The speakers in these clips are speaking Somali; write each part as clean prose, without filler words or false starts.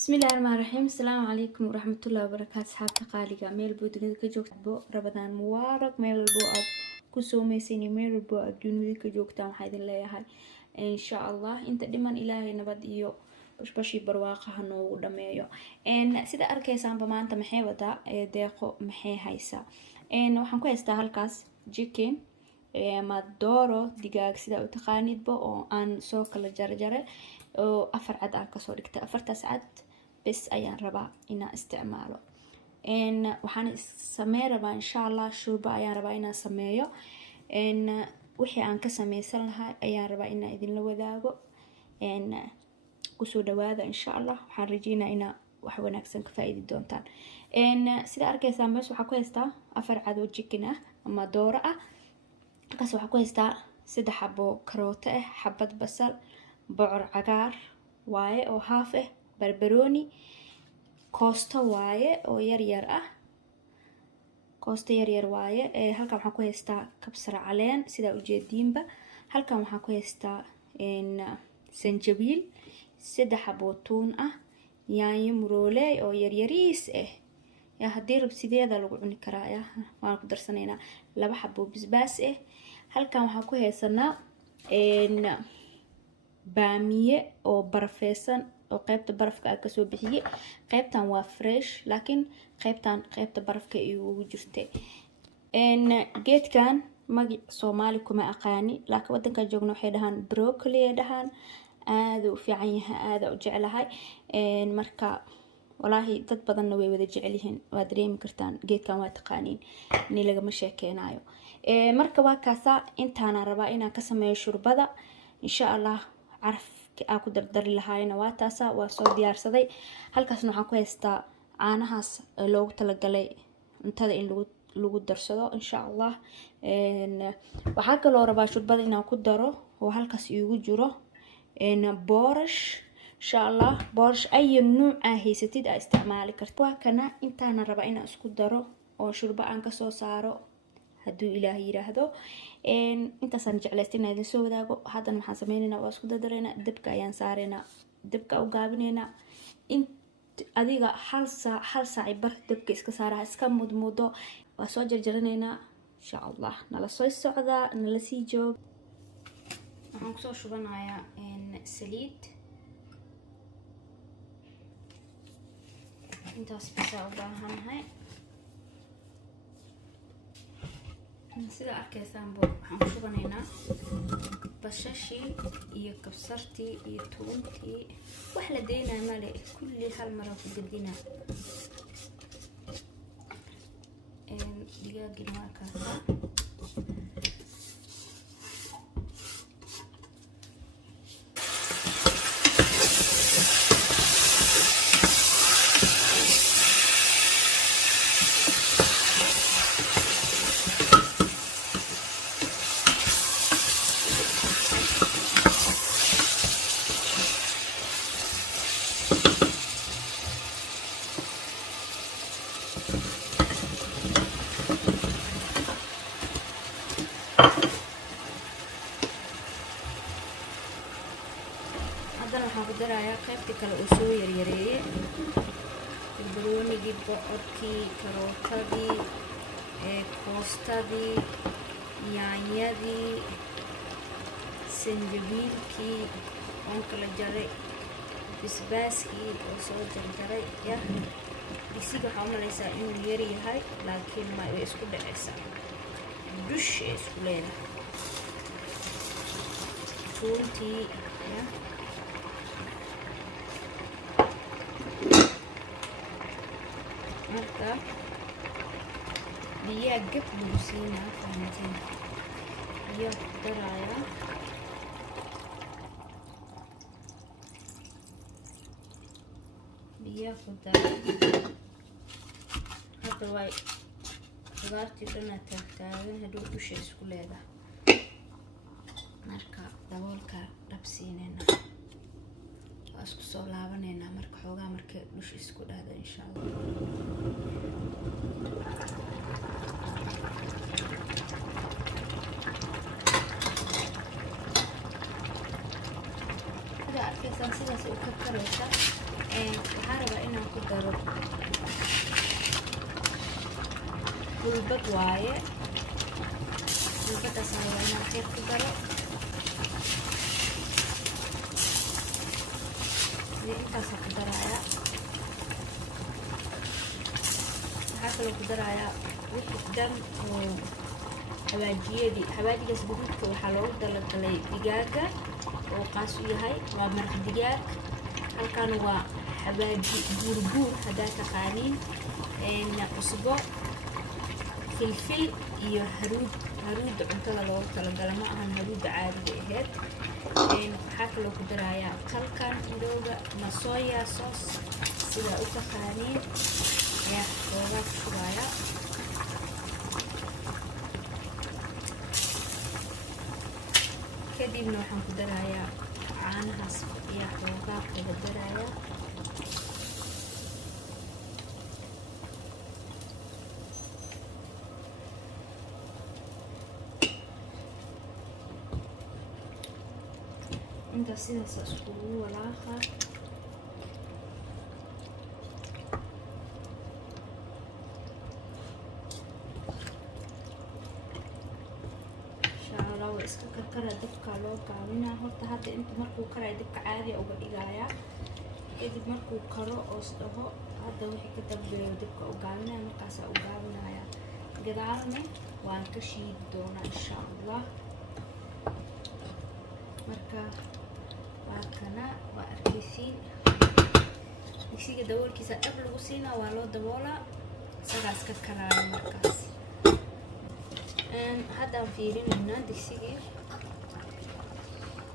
بسم الله الرحمن الرحيم. السلام عليكم ورحمة الله وبركاته. صحابتي قالقة ميل بو دنيا كجوجتا رمضان مبارك ميل بو اد كسوميسيني ميل بو اد دنيا كجوجتا waxaa idin leeyahay insha Allah inta dhiman Ilaahay nabad iyo bashbashi barwaaqo ha noogu dhameeyo. Sida arkaysaanba maanta maxay wadaa deeqo maxay haysaa. Waxaan ku haystaa halkaas chicken ama dooro digaag sida u taqaanidba oo aan soo kala jarjaray oo afar cad aan kasoo dhigtay. afartaas cad bes ayaan rabaa inaan isticmaalo. waxaan sameyn rabaa insha Allah shurba ayaan rabaa inaan sameeyo. wixii aan ka sameysan lahaa ayaan rabaa inaan idinla wadaago. kusoo dhawaada insha Allah. waxaan rajeynayaa inaa wax wanaagsan ka faa'iidi doontaan. sida arkaysaan meesha waxaa ku haystaa afar cad oo chicken ah ama dooro ah. halkaas waxaa ku haystaa 3 xabo karooto ah, xabad basal, bocor cagaar waaye oo haaf ah, barbarooni, koosto waaye oo yar ah. koosto yar waaye. halkan waxaan ku haystaa kabsar caleen sida u jeediinba. halkan waxaan ku haystaa sanjabiil, 3 xabo tuun ah, yaanyo murooley oo yaryariis ah. haddii rabsideeda lagu cuni karaa waan ku darsanaynaa 2 xabo basbaas ah. halkan waxaan ku haysanaa baamiye oo barafeysan oo qaybta barafka ka soo bixiyay. qaybtan waa fresh laakiin qaybta barafka ay ugu jirtay. geedkan magac Soomaali kuma aqaani laakiin wadanka joogno waxay dhahaan broccoli ay dhahaan. aad u fiican yahay, aad u jecelahay. marka walaahi dad badanna way wada jecel yihiin, waa dareemi kartaan. geedkan waa taqaaniin ni lagama sheekeenayo. marka waa kaasa intaana rabaa inaan ka sameeyo shurbada insha Allah. carafki aan ku dardari lahaayna waa taasa, waa soo diyaarsaday. halkaasna waxaan ku haystaa caanahaas loogu talagalay cuntada in lagu darsado insha Allah. waxaa kaloo rabaa shurbada inaan ku daro oo halkaas iigu jiro boorash insha Allah. boorash ay nooc ah haysatid aad isticmaali karto. waa kana intaana rabaa inaan isku daro oo shurba aan ka soo saaro hadduu Ilaahay yiraahdo. intaasaan jeclaystay inaan idin soo wadaago. haddana waxaan sameynaynaa waa isku dardaraynaa, dabka ayaan saaraynaa, dabka u gaabinaynaa. adiga hal saac bar dabka iska saaraha, iska mudmudo. waa soo jarjaranaynaa insha Allah. nala soo socdaa, nala sii joog. waxaan kusoo shubanayaa saliid intaas bisaa u baahanahay. sida arkaysaanba waxaan ku shubanaynaa bashashii iyo kabsartii iyo tuuntii. wax la deynaa male, kulli hal mar ku gadina. digaagina waa kaasa. haddana waxaan ku darayaa qaybtii kale oo soo yaryareeyay. barbaroonigii, bocorkii, karootadii, koostadii, yaanyadii, sanjabiilkii oon kala jaray, basbaaskii oo soo jarjaray. digsiga waxaa u malaysaa inuu yar yahay laakiin way isku dhacaysaa, dush ay isku leedahay. tuuntii marka biyaa gab lagu siinaa, fahanteen. biyaa ku darayaa. biyaa ku daray. hadda way qudaartii dhana taagtaagan, hadhow dusha isku leedahay. marka daboolka dhab siinayna, waa isku soo laabanaynaa marka xoogaa markay dusha isku dhahdo insha Allah. sida arkaysan sidaas u ka karaysa. waxaan rabaa inaan ku daro kulbad waaye. kulbadaas aan rabaa inaan qeyb ku daro. intaasaan ku darayaa. waxaa kaloo ku darayaa wixii dhan oo xawaajigaas guduudka waxaa loogu talagalay digaaga oo qaas u yahay. waa maraq digaag. halkan waa xawaaji buurbuur haddaa taqaaniin. cusbo, filfil iyo haruudda cuntada loogu talagala, ma ahan haruudda caadiga aheyd. waxaa kaloo ku darayaa kalkan madowga ama soya sauce sidaa u taqaaniin ayaa xoogaa ku shubayaa. kadibna waxaan ku darayaa caanahaas ayaa xoogaa kaga darayaa. intaas sidaas iskugu walaaqa. waa iska karkara, dabka loo gaabinaa. horta hadda inta markuu karayo dabka caadi uga dhigayaa. kadib markuu karo oo isdhaho hadda wixii ka dambeeyo dabka u gaabinaya, markaasaa u gaabinaya. gadaalne waan ka shiidi doonaa insha allah. marka waa kana waa arkaysiin. digsiga daboolkiisa dhab lagu siinaa, waa loo daboolaa isagaas ka karaayo markaas. haddaan fiirinaynaa digsigii.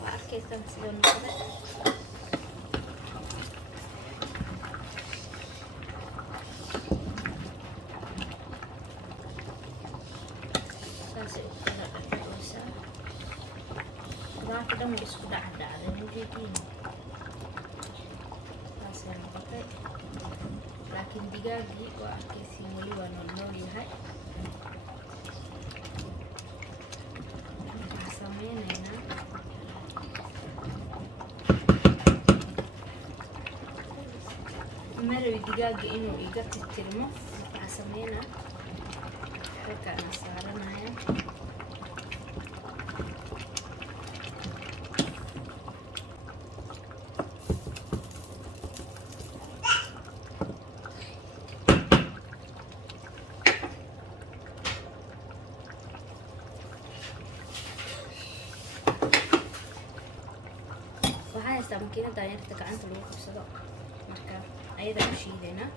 waa arkaysaan sida noqda. saasay u kala dhacaysaa. qudaarta dhan way isku dhacdhacday mujeediin. saasay noqotay. laakiin digaagii waa arkaysiin weli waa nool yahay. marawi digaaga inuu iga tirtirmo. waxaa sameynaa halkaana saaranaya. waxaa haystaa makiinada yarta gacanta lagu qabsado, marka ayadaa u shiidaynaa.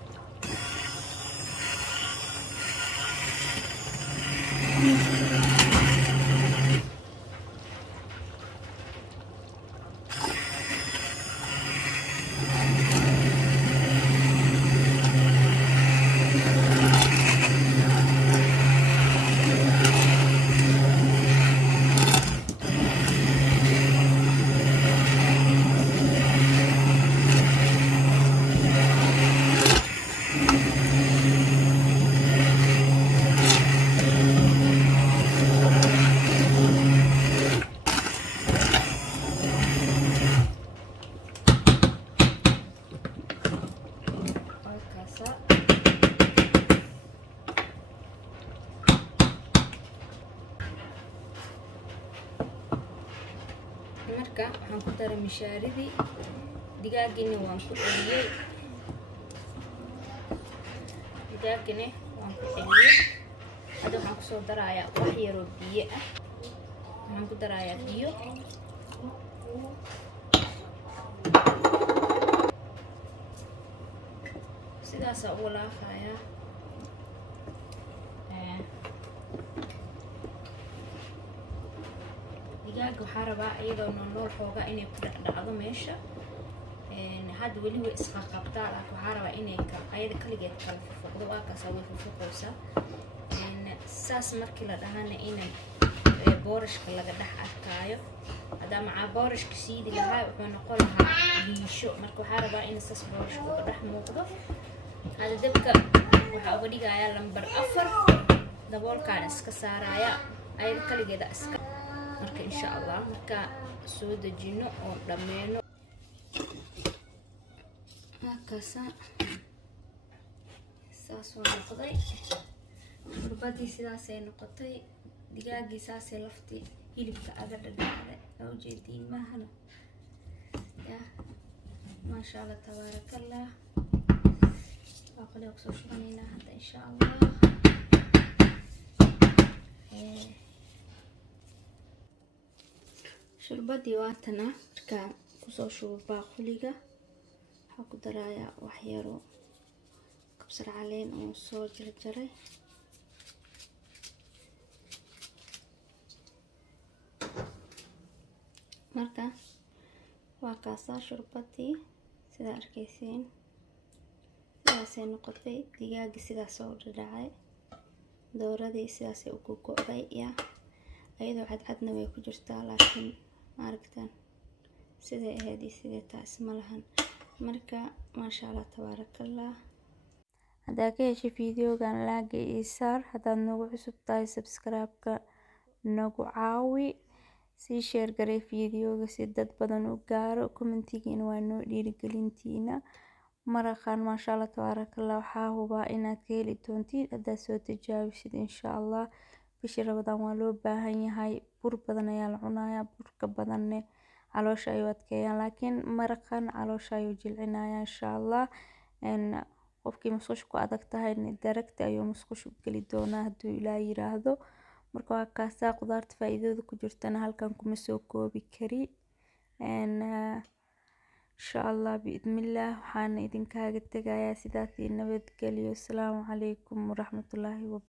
marka waxaan ku daray mishaaridii. digaagina waan ku celiyey. hadda waxaan kusoo darayaa wax yaroo biyo ah. waxaan ku darayaa biyo. sidaasaa u walaaqayaa. digaaga waxaa rabaa iyadoo nool xoogaa inay ku dhacdhacdo meesha. hadda weli way isqaqabtaa, laakiin waxaa rabaa inay ayada kaligeed kala fufuqdo. waa kaasaa way fufuqaysaa. saas markii la dhahana inay boorashka laga dhex arkaayo. haddaa macaa boorashka siidi lahaa wuxuu noqon lahaa liisho. marka waxaa rabaa in saas boorashka uga dhex muuqdo. hadda dabka waxaa uga dhigayaa lambar 4. daboolkaan iska saaraya ayada kaligeeda iska. marka insha allah marka soo dejino oo dhammeeno. هكذا ساسو نقضي شربتي سداسي نقطي دقاقي ساسي لفتي هيلبك أقدر هذا أو جدين ما هنا يا ما شاء الله تبارك الله أقول لك شغلنا هذا إن شاء الله شربتي واتنا كان كسو شربا خليقة حكو درايا وحيرو كبسر علين وصو جرجري marka waa kaasaa shurbadii sida arkaysiin sidaasay noqotay digaagii sidaas oo dhacay dooradii sidaasay u go'day ayadoo cadcadna way ku jirtaa laakiin maaragtaan siday ahayd sidee taas ma lahan marka maasha Allah tabaarakallah hadaa ka heshay videogan like iyo share hadaad nagu cusub tahay subscribe-ka nagu caawi sii share garee videoga si dad badan u gaaro commentigiina waa noo dhiirigelintiina maraqan maasha Allah tabaarakallah waxaa hubaa inaad ka heli doontiin hadaad soo tijaabisid insha Allah bishii Ramadaan waa loo baahan yahay bur badan ayaa la cunayaa burka badanne caloosha ayuu adkeeyaa laakiin maraqan caloosha ayuu jilcinayaa insha Allah qofkii musqusha ku adag tahay direct ayuu musqusha u geli doonaa hadduu Ilaahay yiraahdo marka waa kaasaa qudaarta faa'iidada ku jirtana halkan kuma soo koobi kari insha Allah biidnillah waxaan idinkaaga tagayaa sidaas nabadgelyo. Assalaamu calaykum waraxmatullaahi